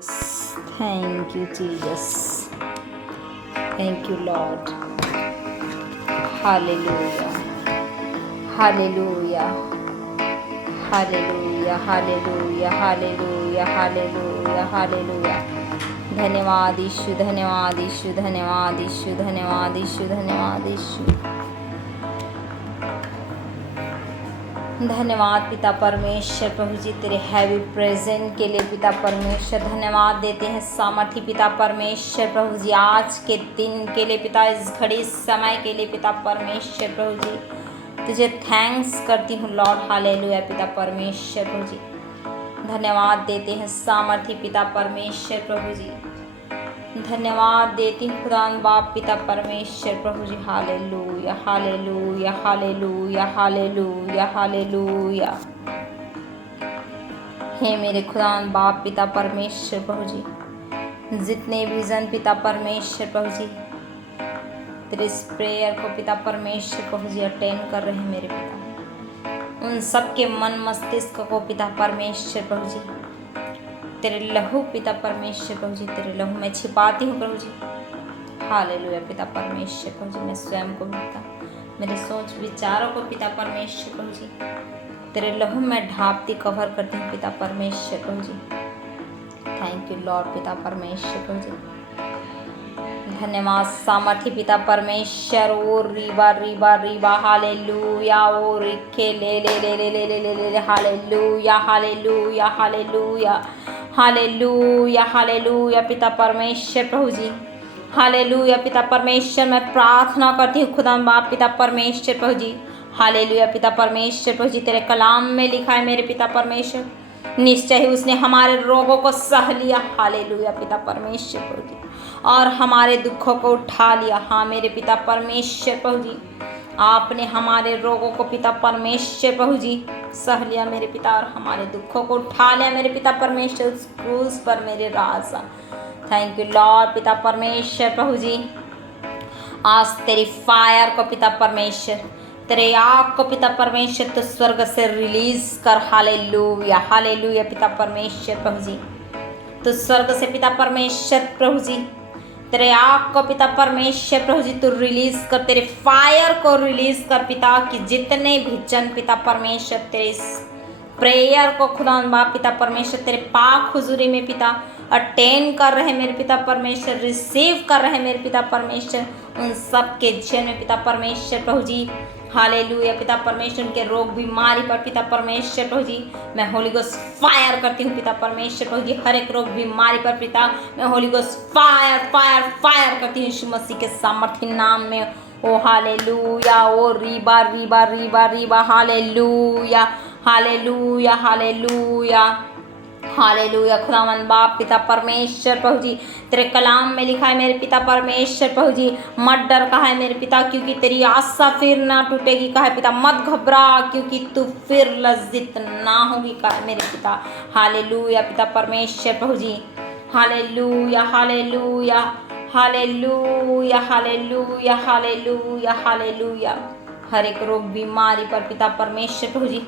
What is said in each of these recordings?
Thank you, Jesus. Thank you, Lord. Hallelujah. Hallelujah. Hallelujah. Hallelujah. Hallelujah. Hallelujah. Hallelujah. धन्यवाद यीशु, धन्यवाद यीशु, धन्यवाद यीशु, धन्यवाद यीशु, धन्यवाद यीशु। धन्यवाद पिता परमेश्वर प्रभु जी तेरे हैवी प्रेजेंट के लिए पिता परमेश्वर धन्यवाद देते हैं। सामर्थी पिता परमेश्वर प्रभु जी आज के दिन के लिए पिता, इस घड़ी इस समय के लिए पिता परमेश्वर प्रभु जी तुझे थैंक्स करती हूँ लॉर्ड। हालेलुया पिता परमेश्वर प्रभु जी धन्यवाद देते हैं। सामर्थी पिता परमेश्वर प्रभु जी धन्यवाद देती हूँ खुदान बाप पिता परमेश्वर प्रभु जी। Hallelujah hallelujah hallelujah hallelujah hallelujah. हे मेरे खुदान बाप पिता परमेश्वर प्रभु जी, जितने भी जन पिता परमेश्वर प्रभु जी तेरे इस प्रेयर को पिता परमेश्वर प्रभु जी अटेंड कर रहे हैं मेरे पिता, उन सबके मन मस्तिष्क को पिता परमेश्वर प्रभु जी तेरे लहू पिता परमेश्वर प्रभु जी तेरे लहू में छिपाती हूँ प्रभु जी। हालेलुया पिता परमेश्वर प्रभु जी मैं स्वयं को पिता, मेरे सोच विचारों को पिता परमेश्वर प्रभु जी तेरे लहू में ढांपती कवर करती हूँ पिता परमेश्वर प्रभु जी। थैंक यू लॉर्ड पिता परमेश्वर प्रभु जी धन्यवाद। सामर्थी पिता परमेश्वर ओ रीबा रीबा रीबा हालेलुया ओ रिखे ले ले ले ले ले ले ले ले hallelujah hallelujah hallelujah hallelujah hallelujah पिता परमेश्वर प्रभु जी। हालेलुया पिता परमेश्वर मैं प्रार्थना करती हूँ खुदा बाप पिता परमेश्वर प्रभु जी। हालेलुया पिता परमेश्वर प्रभु जी तेरे कलाम में लिखा है मेरे पिता परमेश्वर, निश्चय ही उसने हमारे रोगों को सह लिया। हालेलुया पिता परमेश्वर प्रभु जी और हमारे दुखों को उठा लिया। हाँ मेरे पिता परमेश्वर प्रभु जी आपने हमारे रोगों को पिता परमेश्वर प्रभु जी सह लिया मेरे पिता, और हमारे दुखों को उठा लिया मेरे पिता परमेश्वर उस क्रूस पर मेरे राजा। थैंक यू लॉर्ड पिता परमेश्वर प्रभु जी। आज तेरी फायर को पिता परमेश्वर, तेरे आग को पिता परमेश्वर तो स्वर्ग से रिलीज कर। हालेलुया हालेलुया पिता परमेश्वर प्रभु जी तो स्वर्ग से पिता परमेश्वर प्रभु जी तेरे आग को पिता परमेश्वर प्रभु जी तू रिलीज कर, तेरे फायर को रिलीज कर पिता, कि जितने भी जन पिता परमेश्वर तेरे इस प्रेयर को खुदा बाप पिता परमेश्वर तेरे पाक हुजूरी में पिता अटेंड कर रहे मेरे पिता परमेश्वर, रिसीव कर रहे मेरे पिता परमेश्वर, उन सब के जीवन में पिता परमेश्वर प्रभु जी। हालेलुया पिता परमेश्वर उनके रोग बीमारी पर पिता परमेश्वर प्रभु जी मैं होली गोस्ट फायर करती हूँ पिता परमेश्वर प्रभु जी। हर एक रोग बीमारी पर पिता मैं Holi ghost fire fire fire करती हूँ यीशु मसीह के सामर्थ्य नाम में। ओ हालेलुया ओ रीबा रीबा रीबा रीबा हालेलुया हालेलुया हालेलुया हालेलुया। खुदावन बाप पिता परमेश्वर प्रभु जी तेरे कलाम में लिखा है मेरे पिता परमेश्वर प्रभु जी, मत डर कहा है मेरे पिता क्योंकि तेरी आशा फिर ना टूटेगी, कहा है पिता मत घबरा क्योंकि तू फिर लज्जित ना होगी, कहा है मेरे पिता। हालेलुया पिता परमेश्वर प्रभु जी। Hallelujah hallelujah hallelujah hallelujah hallelujah hallelujah. हर एक रोग बीमारी पर पिता परमेश्वर प्रभु जी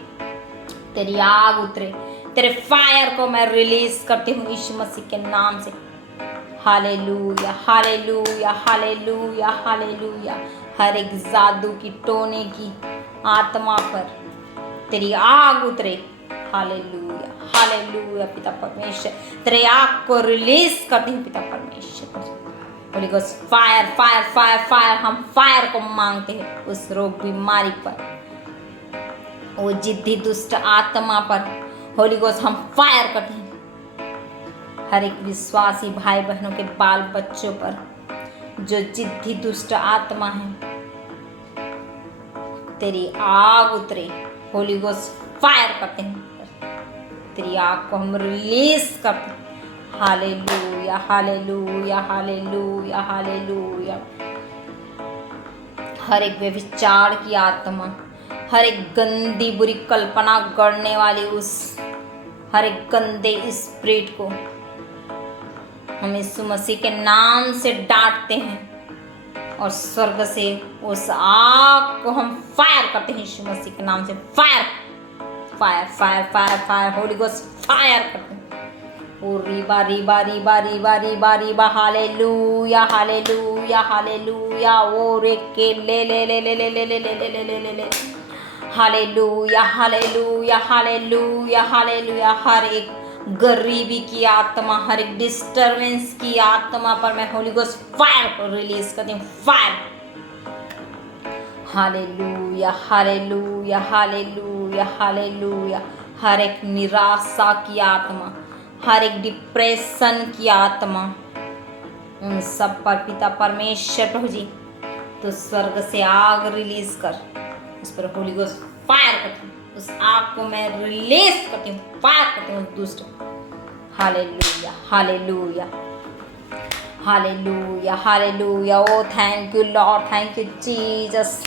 तेरी आग उतरे, तेरे फायर को मैं रिलीज करती हूँ यीशु मसीह के नाम से। Hallelujah hallelujah hallelujah hallelujah. हर एक जादू की टोने की आत्मा पर तेरी आग उतरे। हालेलुया हालेलुया पिता परमेश्वर तेरे आग को रिलीज करती हूँ पिता परमेश्वर। Holi ghost fire fire fire fire, हम फायर को मांगते हैं उस रोग बीमारी पर, वो जिद्दी दुष्ट आत्मा पर होली गोस्ट हम फायर करते हैं। हर एक विश्वासी भाई बहनों के बाल बच्चों पर जो जिद्दी दुष्ट आत्मा है तेरी आग उतरे। होली गोस्ट फायर करते हैं, तेरी आग को हम रिलीज करते हैं। Hallelujah hallelujah hallelujah hallelujah. हर एक व्यभिचार की आत्मा, हर एक गंदी बुरी कल्पना करने वाली उस हर एक गंदे स्पिरिट को हम यीशु मसीह के नाम से डांटते हैं और स्वर्ग से उस आग को हम फायर करते हैं यीशु मसीह के नाम से। Fire fire fire fire fire holy ghost fire करते हैं। ओ रीबा रीबा रीबा रीबा रीबा रीबा हालेलुया हालेलुया हालेलुया। ओ रे के ले ले ले ले ले ले ले ले ले ले ले ले ले हालेलुया हालेलुया हालेलुया हालेलुया। हर एक गरीबी की आत्मा, हर एक डिस्टरबेंस की आत्मा पर मैं होली गोस्ट फायर को रिलीज करती हूँ। Fire. Hallelujah hallelujah hallelujah hallelujah. हर एक निराशा की आत्मा, हर एक डिप्रेशन की आत्मा, उन सब पर पिता परमेश्वर प्रभु जी तो स्वर्ग से आग रिलीज कर, उस पर होली गोस्ट फायर करती हूँ। उस आग को मैं रिलीज करती हूँ, फायर करती हूँ दुष्ट। Hallelujah hallelujah hallelujah hallelujah. Oh thank you Lord, thank you Jesus.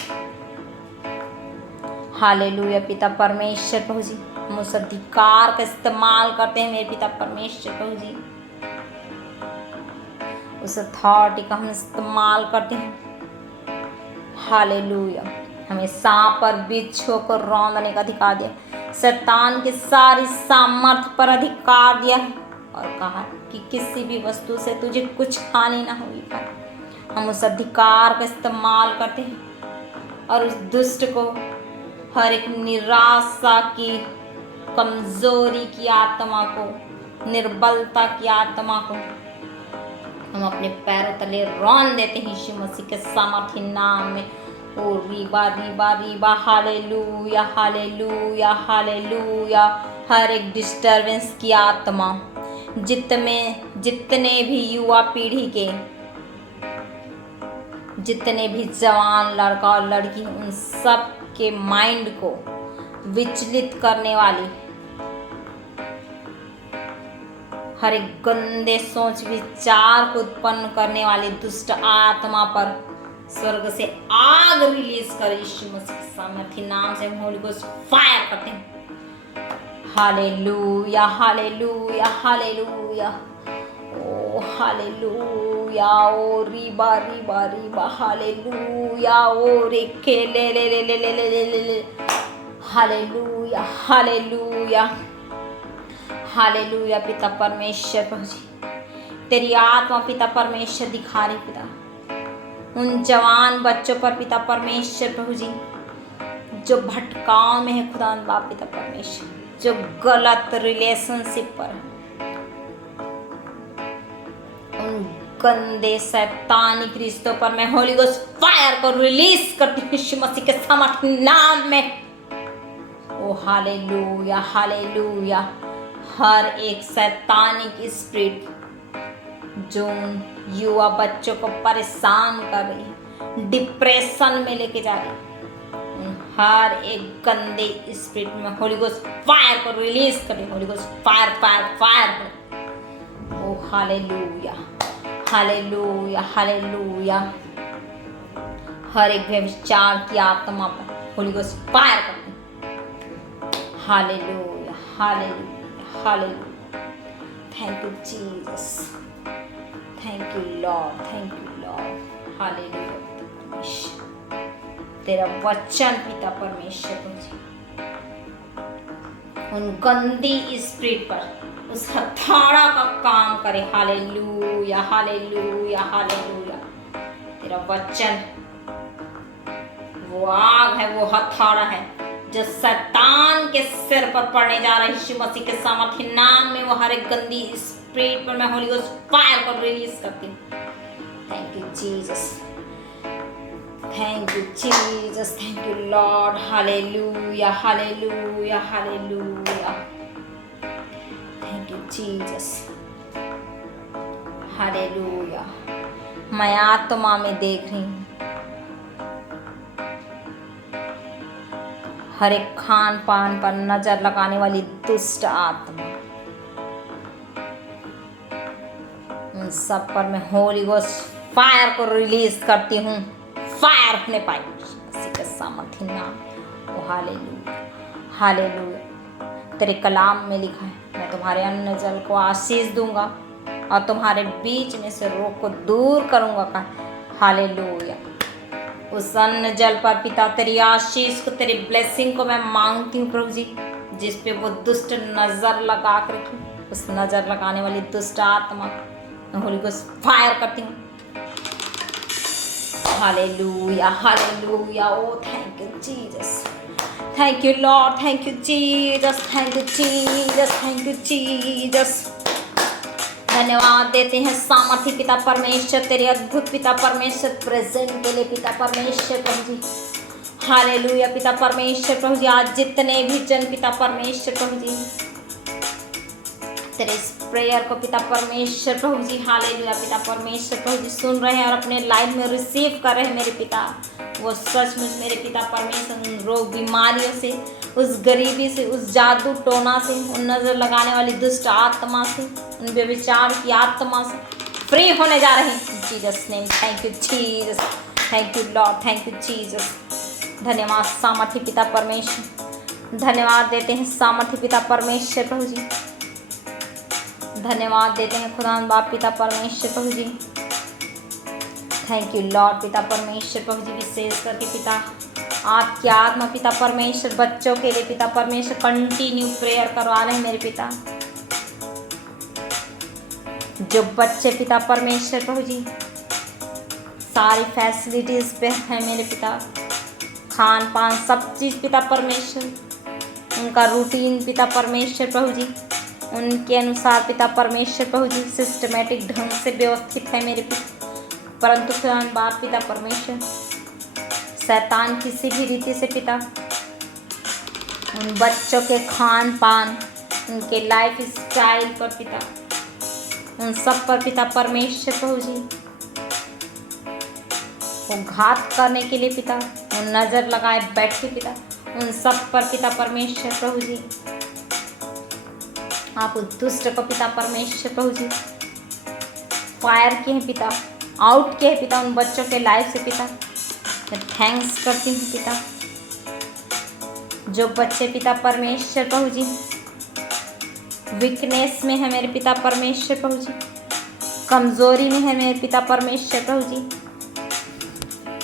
Hallelujah पिता परमेश्वर प्रभु जी, हम उस अधिकार का इस्तेमाल करते हैं मेरे पिता परमेश्वर प्रभु जी। उस अथॉरिटी का हम इस्तेमाल करते हैं। हालेलुया। हमें सांप पर बिच्छू को रौंदने का अधिकार दिया, शैतान की सारी सामर्थ्य पर अधिकार दिया है और कहा कि किसी भी वस्तु से तुझे कुछ हानि ना होगी। हम उस अधिकार का इस्तेमाल करते हैं और उस दुष्ट को, हर एक निराशा की, कमजोरी की आत्मा को, निर्बलता की आत्मा को हम अपने पैरों तले रौंद देते हैं यीशु मसीह के सामर्थ्य नाम में। ओ रीबा रीबा रीबा हालेलुया हालेलुया हालेलुया। हर एक डिस्टरबेंस की आत्मा, जितने भी युवा पीढ़ी के, जितने भी जवान लड़का और लड़की, उन सब के माइंड को विचलित करने वाली हर एक गंदे सोच विचार को उत्पन्न करने वाली दुष्ट आत्मा पर स्वर्ग से आग रिलीज कर यीशु मसीह के सामर्थ्य नाम से हम होली गोस्ट फायर करते हैं। Hallelujah hallelujah hallelujah. ओ हालेलुया। ओ रीबा रीबा रीबा हालेलुया। ओ रे के ले ले ले ले ले ले ले ले ले हालेलुया हालेलुया हालेलुया। पिता परमेश्वर प्रभु जी, तेरी आत्मा पिता परमेश्वर दिखा रही पिता उन जवान बच्चों पर पिता परमेश्वर प्रभु जी जो भटकाव में है खुदा बाप पिता परमेश्वर, जो गलत रिलेशनशिप पर, उन गंदे शैतानिक रिश्तों पर मैं होली गोस्ट फायर को रिलीज करती हूँ यीशु मसीह के सामर्थ्य नाम में। ओ हालेलुया हालेलुया। हर एक शैतानिक स्पिरिट जो युवा बच्चों को परेशान कर रही है, डिप्रेशन में लेके जा रही है, हर एक गंदे स्पिरिट में होली गोस्ट फायर को रिलीज कर रही, holy ghost fire fire fire. ओ हालेलुया हालेलुया हालेलुया। हर एक व्यभिचार की आत्मा पर होली गोस्ट फायर कर रही। Hallelujah hallelujah hallelujah. Thank you Jesus, thank you Lord, thank you Lord. Hallelujah. तेरा वचन पिता परमेश्वर तुझे उन गंदी स्पिरिट पर उस हथौड़ा का काम करे। Hallelujah hallelujah hallelujah. तेरा वचन वो आग है, वो हथौड़ा है जो शैतान के सिर पर पड़ने जा रहा है यीशु मसीह के सामर्थ्य नाम में। वो हर एक गंदी स्पिरिट पर मैं होली गोस्ट फायर को रिलीज करती हूँ। Thank you Jesus, thank you Jesus, thank you Lord. Hallelujah hallelujah hallelujah. Thank you Jesus. Hallelujah. मैं आत्मा में देख रही हूँ हर एक खान पान पर नजर लगाने वाली दुष्ट आत्मा, उन सब पर मैं होली गोस्ट फायर को रिलीज करती हूँ। फायर होने पाए किसी के सामर्थ्य नाम। ओ हालेलुया हालेलुया। तेरे कलाम में लिखा है, मैं तुम्हारे अन्न जल को आशीष दूंगा और तुम्हारे बीच में से रोग को दूर करूंगा का। हालेलुया। उस अन्न जल पर पिता तेरी आशीष को, तेरी ब्लेसिंग को मैं मांगती हूँ प्रभु जी, जिस पे वो दुष्ट नजर लगा कर रखी, उस नजर लगाने वाली दुष्ट आत्मा मैं होली गोस्ट फायर करती हूँ। Hallelujah hallelujah. Oh thank you Jesus, thank you Lord, thank you Jesus, thank you Jesus, thank you Jesus. धन्यवाद देते हैं सामर्थी पिता परमेश्वर, तेरे अद्भुत पिता परमेश्वर प्रेजेंट के लिए पिता परमेश्वर प्रभु जी। हालेलुया पिता परमेश्वर प्रभु जी। आज जितने भी जन पिता परमेश्वर प्रभु जी तेरे इस प्रेयर को पिता परमेश्वर प्रभु जी, हालेलुया पिता परमेश्वर प्रभु जी सुन रहे हैं और अपने लाइफ में रिसीव कर रहे हैं मेरे पिता, वो सचमुच मेरे पिता परमेश्वर उन रोग बीमारियों से, उस गरीबी से, उस जादू टोना से, उन नजर लगाने वाली दुष्ट आत्मा से, उन व्यभिचार की आत्मा से फ्री होने जा रहे हैं Jesus name. Thank you Jesus, thank you Lord, thank you Jesus. धन्यवाद सामर्थी पिता परमेश्वर, धन्यवाद देते हैं सामर्थी पिता परमेश्वर प्रभु जी, धन्यवाद देते हैं खुदा बाप पिता परमेश्वर प्रभु जी। थैंक यू लॉर्ड पिता परमेश्वर प्रभु जी। विशेष करके पिता आपकी आत्मा पिता परमेश्वर बच्चों के लिए पिता परमेश्वर कंटिन्यू प्रेयर करवा रहे हैं मेरे पिता। जो बच्चे पिता परमेश्वर प्रभु जी सारी फैसिलिटीज पे हैं मेरे पिता, खान पान सब चीज़ पिता परमेश्वर, उनका रूटीन पिता परमेश्वर प्रभु जी उनके अनुसार पिता परमेश्वर प्रभु जी सिस्टमेटिक ढंग से व्यवस्थित है मेरे पिता। परंतु खुदा बाप पिता परमेश्वर शैतान किसी भी रीति से पिता उन बच्चों के खान पान, उनके लाइफ स्टाइल पर पिता, उन सब पर पिता परमेश्वर प्रभु जी वो घात करने के लिए पिता उन नज़र लगाए बैठे पिता, उन सब पर पिता परमेश्वर प्रभु जी आप उस दुष्ट को पिता परमेश्वर प्रभु जी फायर किए हैं पिता, आउट किए हैं पिता उन बच्चों के लाइफ से पिता। मैं थैंक्स करती हूँ पिता। जो बच्चे पिता परमेश्वर प्रभु जी वीकनेस में है मेरे पिता परमेश्वर प्रभु जी, कमजोरी में है मेरे पिता परमेश्वर प्रभु जी,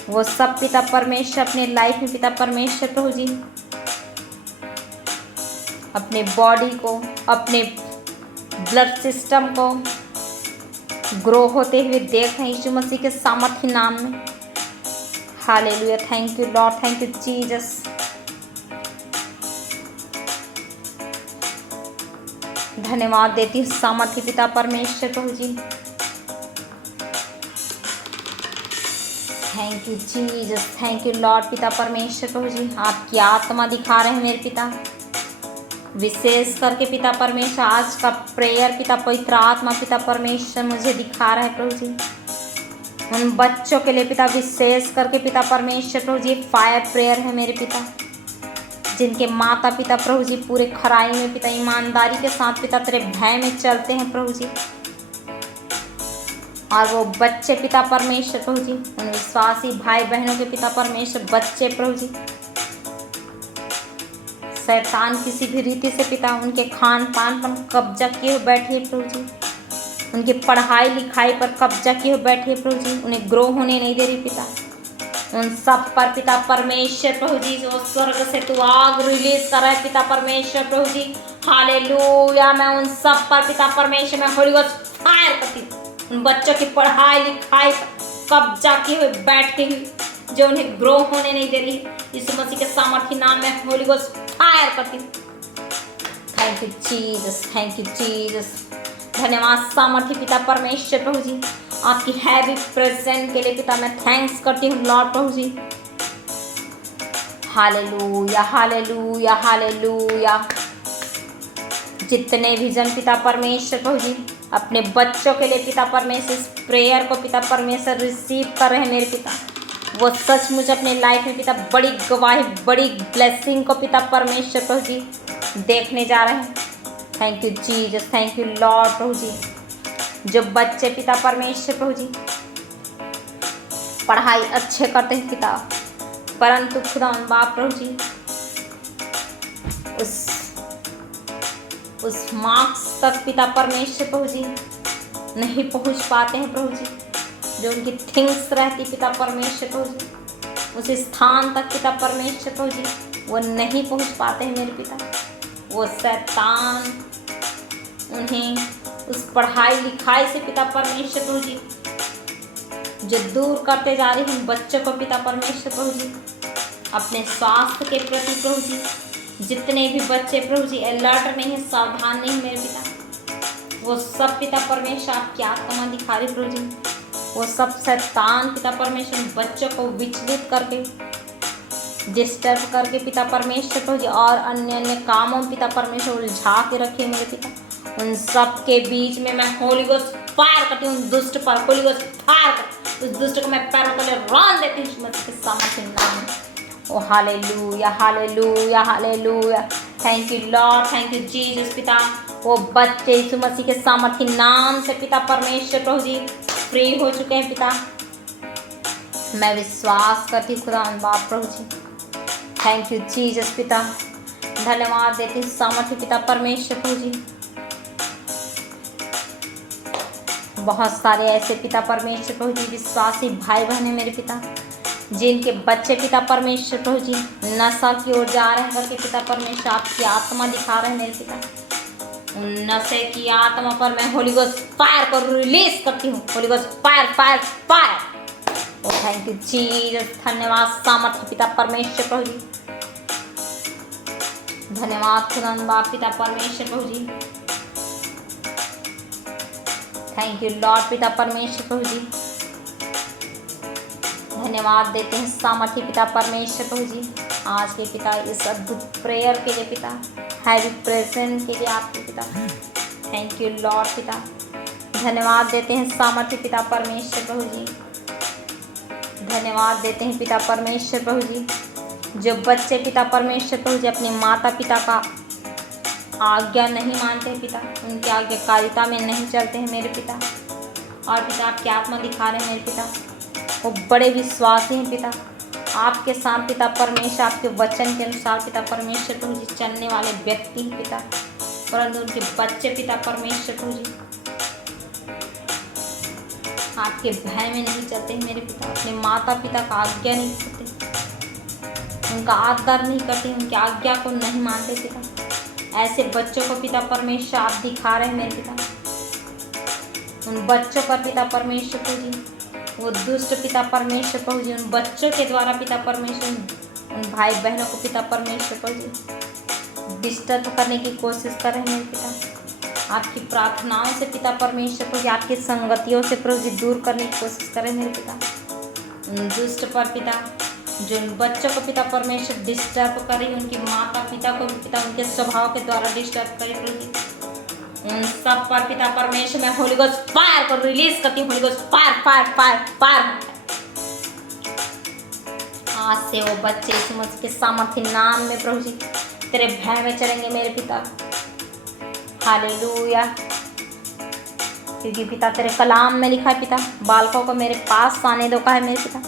वो सब पिता परमेश्वर अपने लाइफ में पिता परमेश्वर प्रभु जी अपने बॉडी को, अपने ब्लड सिस्टम को ग्रो होते हुए देख रहे हैं यीशु मसीह के सामर्थी नाम में। Hallelujah. Thank you Lord, thank you Jesus. धन्यवाद देती हूँ सामर्थी पिता परमेश्वर प्रभु जी। Thank you Jesus, thank you lord पिता परमेश्वर प्रभु जी। आपकी आत्मा दिखा रहे हैं मेरे पिता, विशेष करके पिता परमेश्वर आज का प्रेयर पिता पवित्र आत्मा पिता परमेश्वर मुझे दिखा रहा है प्रभु जी उन बच्चों के लिए पिता, विशेष करके पिता परमेश्वर प्रभु जी फायर प्रेयर है मेरे पिता, जिनके माता पिता प्रभु जी पूरे खराई में पिता ईमानदारी के साथ पिता तेरे भय में चलते हैं प्रभु जी, और वो बच्चे पिता परमेश्वर प्रभु जी उन विश्वासी भाई बहनों के पिता परमेश्वर बच्चे प्रभु जी शैतान किसी भी रीति से पिता उनके खान पान पर कब्जा किए हुए बैठे प्रभु जी, उनकी पढ़ाई लिखाई पर कब्जा किए हुए बैठे प्रभु जी, उन्हें ग्रो होने नहीं दे रही पिता। उन सब पर पिता परमेश्वर प्रभु जी जो स्वर्ग से तू आग रिलीज कर रहा है पिता परमेश्वर प्रभु जी। हालेलुया। मैं उन सब पर पिता परमेश्वर में होली गोस्ट फायर करती हूँ। उन बच्चों की पढ़ाई लिखाई पर कब्जा किए हुए बैठती हुई जो उन्हें ग्रो होने नहीं दे रही है, यीशु मसीह के सामर्थी नाम में होली गोस्ट फायर करती हूँ। Thank you Jesus, thank you Jesus. धन्यवाद सामर्थी पिता परमेश्वर प्रभु जी आपकी हैवी प्रेजेंट के लिए पिता मैं थैंक्स करती हूँ लॉर्ड प्रभु जी। Hallelujah hallelujah hallelujah. जितने भी जन पिता परमेश्वर प्रभु जी अपने बच्चों के लिए पिता परमेश्वर इस प्रेयर को पिता परमेश्वर रिसीव कर रहे हैं मेरे पिता, वो सचमुच अपने लाइफ में पिता बड़ी गवाही, बड़ी ब्लेसिंग को पिता परमेश्वर प्रभु जी देखने जा रहे हैं। Thank you Jesus, thank you lord प्रभु जी। जो बच्चे पिता परमेश्वर प्रभु जी पढ़ाई अच्छे करते हैं पिता, परंतु खुदा बाप प्रभु जी उस मार्क्स तक पिता परमेश्वर प्रभु जी नहीं पहुंच पाते हैं प्रभु जी, जो उनकी थिंग्स रहती पिता परमेश्वर प्रभु जी उस स्थान तक पिता परमेश्वर प्रभु जी वो नहीं पहुंच पाते हैं मेरे पिता। वो शैतान उन्हें उस पढ़ाई लिखाई से पिता परमेश्वर प्रभु जी जो दूर करते जा रहे हैं बच्चों को पिता परमेश्वर प्रभु जी, अपने स्वास्थ्य के प्रति प्रभु जी, जितने भी बच्चे प्रभु जी अलर्ट नहीं है, सावधान नहीं है मेरे पिता, वो सब पिता परमेश्वर आपकी आत्मा दिखा रहे प्रभु जी, वो सब शैतान पिता परमेश्वर बच्चों को विचलित करके डिस्टर्ब करके पिता परमेश्वर प्रभु जी और अन्य अन्य कामों पिता परमेश्वर उलझा के रखे मेरे पिता, उन सब के बीच में मैं होली गोस्ट फायर करती हूँ दुष्ट पर, होली गोस्ट फायर कर उस दुष्ट को मैं पैरों तले रौंद देती हूँ मसीह के सामर्थ्य नाम में। ओ hallelujah hallelujah hallelujah, thank you Lord, thank you Jesus पिता। वो बच्चे यीशु मसीह के सामर्थ्य नाम से पिता परमेश्वर प्रभु जी फ्री हो चुके हैं पिता, मैं विश्वास करती हूँ खुदा बाप प्रभु जी, थैंक यू जीसस पिता, धन्यवाद देती हूँ सामर्थ्य पिता परमेश्वर प्रभु जी। बहुत सारे ऐसे पिता परमेश्वर प्रभु जी विश्वासी भाई बहन हैं मेरे पिता, जिनके बच्चे पिता परमेश्वर प्रभु जी नशा की ओर जा रहे हैं करके पिता परमेश्वर आपकी आत्मा दिखा रहे हैं मेरे पिता, उन नशे की आत्मा पर मैं होली गोस्ट फायर को रिलीज करती हूँ, Holy ghost fire fire fire. Oh thank you Jesus, धन्यवाद सामर्थ्य पिता परमेश्वर प्रभु जी, धन्यवाद खुदा बाप पिता परमेश्वर प्रभु जी, थैंक यू लॉर्ड पिता परमेश्वर प्रभु जी, धन्यवाद देते हैं सामर्थ्य पिता परमेश्वर प्रभु जी आज के पिता इस अद्भुत प्रेयर के लिए पिता, हैवी प्रेजेंट के लिए आपके पिता, थैंक यू लॉर्ड पिता, धन्यवाद देते हैं सामर्थ्य पिता परमेश्वर प्रभु जी, धन्यवाद देते हैं पिता परमेश्वर प्रभु जी। जो बच्चे पिता परमेश्वर प्रभु जी अपने माता पिता का आज्ञा नहीं मानते हैं पिता, उनकी आज्ञाकारिता में नहीं चलते हैं मेरे पिता, और पिता आपकी आत्मा दिखा रहे हैं मेरे पिता, वो बड़े विश्वासी हैं पिता, आपके साथ पिता परमेश्वर आपके वचन के अनुसार पिता परमेश्वर प्रभु जी चलने वाले व्यक्ति हैं पिता, परंतु उनके बच्चे पिता परमेश्वर प्रभु जी आपके भय में नहीं चलते हैं मेरे पिता, अपने माता पिता का आज्ञा नहीं करते, उनका आदर नहीं करते, उनकी आज्ञा को नहीं मानते पिता, ऐसे बच्चों को पिता परमेश्वर आप दिखा रहे हैं मेरे पिता, उन बच्चों पर पिता परमेश्वर प्रभु जी वो दुष्ट पिता परमेश्वर प्रभु जी उन बच्चों के द्वारा पिता परमेश्वर उन भाई बहनों को पिता परमेश्वर प्रभु जी डिस्टर्ब करने की कोशिश कर रहे हैं मेरे पिता, आपकी प्रार्थनाओं से पिता परमेश्वर प्रभु जी आपकी संगतियों से प्रभु जी दूर करने की कोशिश कर रहे हैं मेरे पिता, उन दुष्ट पर पिता जो उन बच्चों को पिता परमेश्वर डिस्टर्ब करे, उनकी माता पिता को पिता उनके स्वभाव के द्वारा डिस्टर्ब करे प्रभु जी, उन सब पर पिता परमेश्वर मैं होली गोस्ट फायर को रिलीज करती हूँ, Holy ghost fire fire fire fire. आज से वो बच्चे यीशु मसीह के सामर्थ्य नाम में प्रभु जी तेरे भय में चलेंगे मेरे पिता, हालेलुया, क्योंकि पिता तेरे कलाम में लिखा है पिता बालकों को मेरे पास आने दो का है मेरे पिता,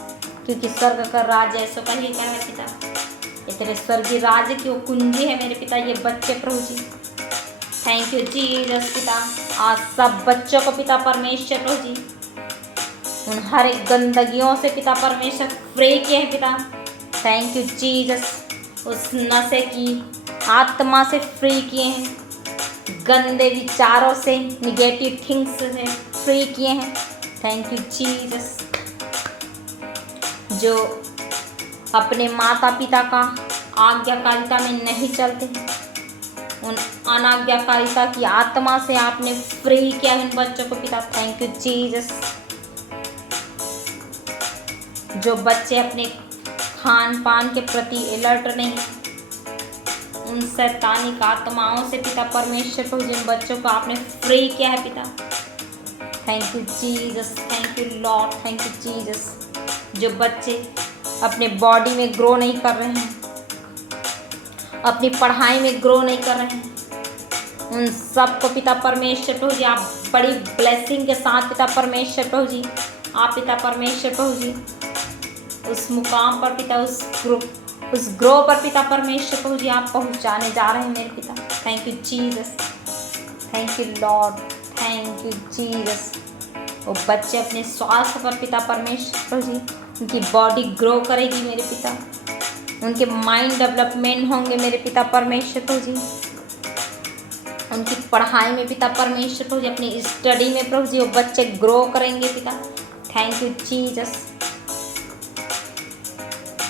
क्योंकि स्वर्ग का राज्य ऐसो का ही का है पिता, ये तेरे स्वर्गीय राज्य की वो कुंजी है मेरे पिता, ये बच्चे प्रभु जी, थैंक यू जीसस पिता। आज सब बच्चों को पिता परमेश्वर प्रभु जी उन हर एक गंदगियों से पिता परमेश्वर फ्री किए हैं पिता, थैंक यू जीसस, उस नशे की आत्मा से फ्री किए हैं, गंदे विचारों से निगेटिव थिंग्स से फ्री किए हैं, थैंक यू जीसस। जो अपने माता पिता का आज्ञाकारिता में नहीं चलते, उन अनाज्ञाकारिता की आत्मा से आपने फ्री किया इन बच्चों को पिता, थैंक यू जीसस। जो बच्चे अपने खान पान के प्रति अलर्ट नहीं, उन शैतानिक आत्माओं से पिता परमेश्वर को जिन बच्चों को आपने फ्री किया है पिता, thank you Jesus, thank you Lord, thank you Jesus. जो बच्चे अपने बॉडी में ग्रो नहीं कर रहे हैं, अपनी पढ़ाई में ग्रो नहीं कर रहे हैं, उन सब को पिता परमेश्वर प्रभु जी आप बड़ी ब्लेसिंग के साथ पिता परमेश्वर प्रभु जी आप पिता परमेश्वर प्रभु जी उस मुकाम पर पिता उस ग्रो पर पिता परमेश्वर प्रभु जी आप पहुंचाने जा रहे हैं मेरे पिता, thank you Jesus, thank you Lord, thank you Jesus. वो बच्चे अपने स्वास्थ्य पर पिता परमेश्वर प्रभु जी उनकी बॉडी ग्रो करेगी मेरे पिता, उनके माइंड डेवलपमेंट होंगे मेरे पिता परमेश्वर प्रभु जी, उनकी पढ़ाई में पिता परमेश्वर प्रभु जी, अपनी स्टडी में प्रभु जी वो बच्चे ग्रो करेंगे पिता। Thank you Jesus,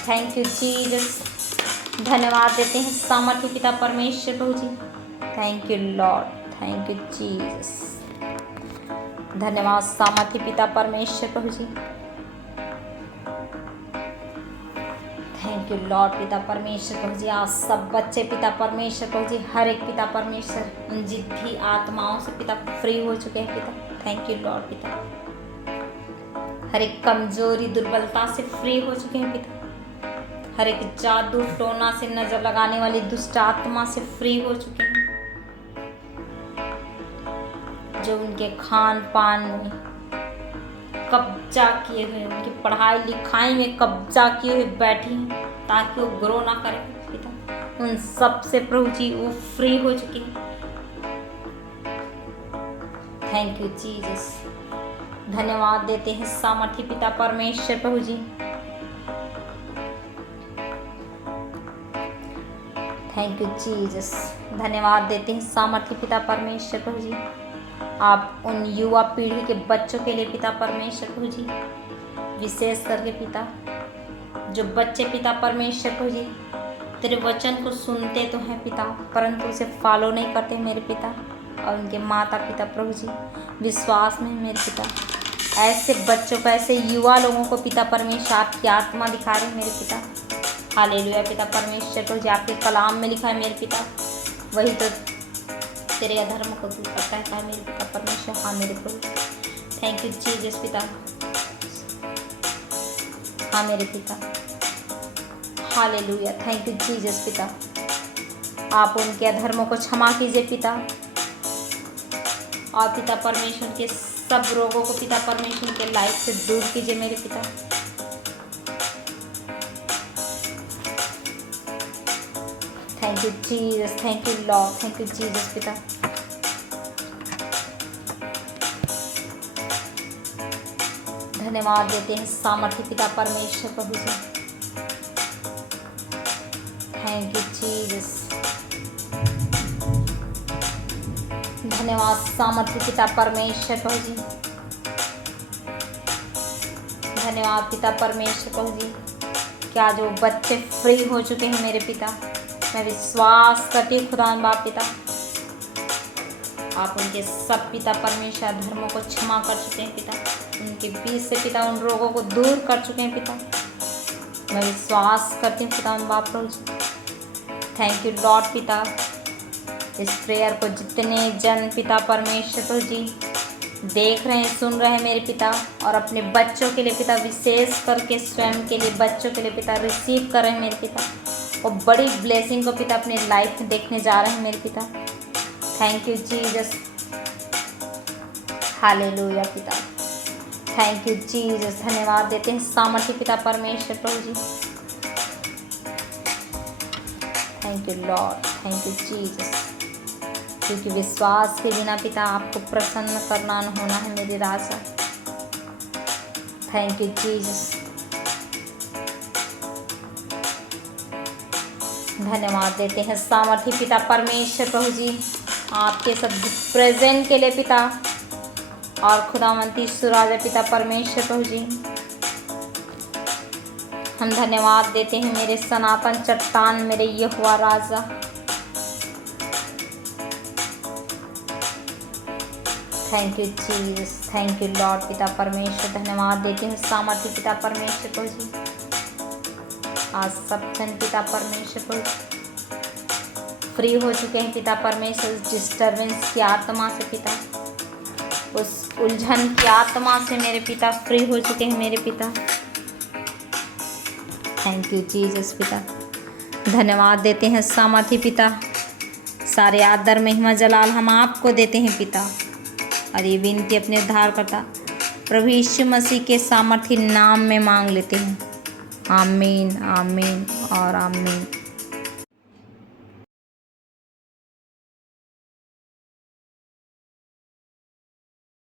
thank you Jesus. धन्यवाद देते हैं सामर्थ्य पिता परमेश्वर प्रभु जी। Thank you Lord, thank you Jesus. धन्यवाद सामर्थ्य पिता परमेश्वर प्रभु जी। थैंक यू लॉर्ड पिता परमेश्वर प्रभु जी। आज सब बच्चे पिता परमेश्वर प्रभु जी, हर एक पिता परमेश्वर उन जिद्दी आत्माओं से पिता फ्री हो चुके हैं पिता। थैंक यू लॉर्ड पिता। हर एक कमजोरी दुर्बलता से फ्री हो चुके हैं पिता। हर एक जादू टोना से, नजर लगाने वाली दुष्ट आत्मा से फ्री हो चुके हैं, जो उनके खान पान में कब्जा किए हुए, उनकी पढ़ाई लिखाई में कब्जा किए हुए बैठी हैं ताकि वो ग्रो ना करें पिता। उन सब से प्रभु जी वो फ्री हो चुके हैं। Thank you Jesus. धन्यवाद देते हैं सामर्थ्य पिता परमेश्वर प्रभु जी। Thank you Jesus. धन्यवाद देते हैं सामर्थ्य पिता परमेश्वर प्रभु जी। आप उन युवा पीढ़ी के बच्चों के लिए पिता परमेश्वर प्रभु जी, विशेष करके पिता, जो बच्चे पिता परमेश्वर प्रभु जी तेरे वचन को सुनते तो हैं पिता, परंतु उसे फॉलो नहीं करते मेरे पिता, और उनके माता पिता प्रभु जी विश्वास में मेरे पिता, ऐसे बच्चों को, ऐसे युवा लोगों को पिता परमेश्वर आपकी आत्मा दिखा रहे हैं मेरे पिता। हालेलुया पिता परमेश्वर प्रभु जी। आपके कलाम में लिखा है मेरे पिता, वही तो तेरे अधर्म को दूर करता है मेरे पिता परमेश्वर। हाँ मेरे प्रभु, थैंक यू जीसस पिता। हाँ मेरे पिता, हालेलुया, थैंक यू जीसस पिता। आप उनके अधर्मों को क्षमा कीजिए पिता, और पिता परमेश्वर के सब रोगों को पिता परमेश्वर के लाइफ से दूर कीजिए मेरे पिता। Thank you Jesus, thank you Lord, thank you Jesus पिता। धन्यवाद देते हैं सामर्थ्य पिता परमेश्वर प्रभु जी। Thank you Jesus. धन्यवाद सामर्थ्य पिता परमेश्वर प्रभु जी। धन्यवाद पिता परमेश्वर प्रभु जी। क्या जो बच्चे फ्री हो चुके हैं मेरे पिता, मैं विश्वास करती हूँ खुदा बाप पिता, आप उनके सब पिता परमेश्वर धर्मों को क्षमा कर चुके हैं पिता, उनके बीच से पिता उन रोगों को दूर कर चुके हैं पिता। मैं विश्वास करती हूँ खुदा बाप प्रभु जी। थैंक यू लॉर्ड पिता। इस प्रेयर को जितने जन पिता परमेश्वर प्रभु जी देख रहे हैं, सुन रहे हैं मेरे पिता, और अपने बच्चों के लिए पिता, विशेष करके स्वयं के लिए, बच्चों के लिए पिता रिसीव कर रहे हैं मेरे पिता, और बड़ी ब्लेसिंग को पिता अपने लाइफ में देखने जा रहे हैं मेरे पिता। Thank you Jesus. हालेलुया पिता, थैंक यू जीसस। धन्यवाद देते हैं सामर्थ्य पिता परमेश्वर प्रभु जी। Thank you Lord, thank you Jesus. क्योंकि विश्वास के बिना पिता आपको प्रसन्न करना न होना है मेरी राजा। Thank you Jesus. धन्यवाद देते हैं सामर्थ्य पिता परमेश्वर प्रभु जी, आपके सब प्रेजेंट के लिए पिता, और खुदावंती सुराजा पिता परमेश्वर प्रभु जी। हम धन्यवाद देते हैं मेरे सनातन चट्टान, मेरे यहोवा राजा। Thank you Jesus, thank you lord पिता परमेश्वर। धन्यवाद देते हैं सामर्थ्य पिता परमेश्वर प्रभु जी। आज सब जन पिता परमेश्वर प्रभु फ्री हो चुके हैं पिता परमेश्वर, उस डिस्टर्बेंस की आत्मा से पिता, उस उलझन की आत्मा से मेरे पिता फ्री हो चुके हैं मेरे पिता। थैंक यू जीसस पिता। धन्यवाद देते हैं सामर्थ्य पिता। सारे आदर महिमा जलाल हम आपको देते हैं पिता, और ये विनती अपने उद्धारकर्ता प्रभु यीशु मसीह के सामर्थ्य नाम में मांग लेते हैं। आमीन, आमीन और आमीन।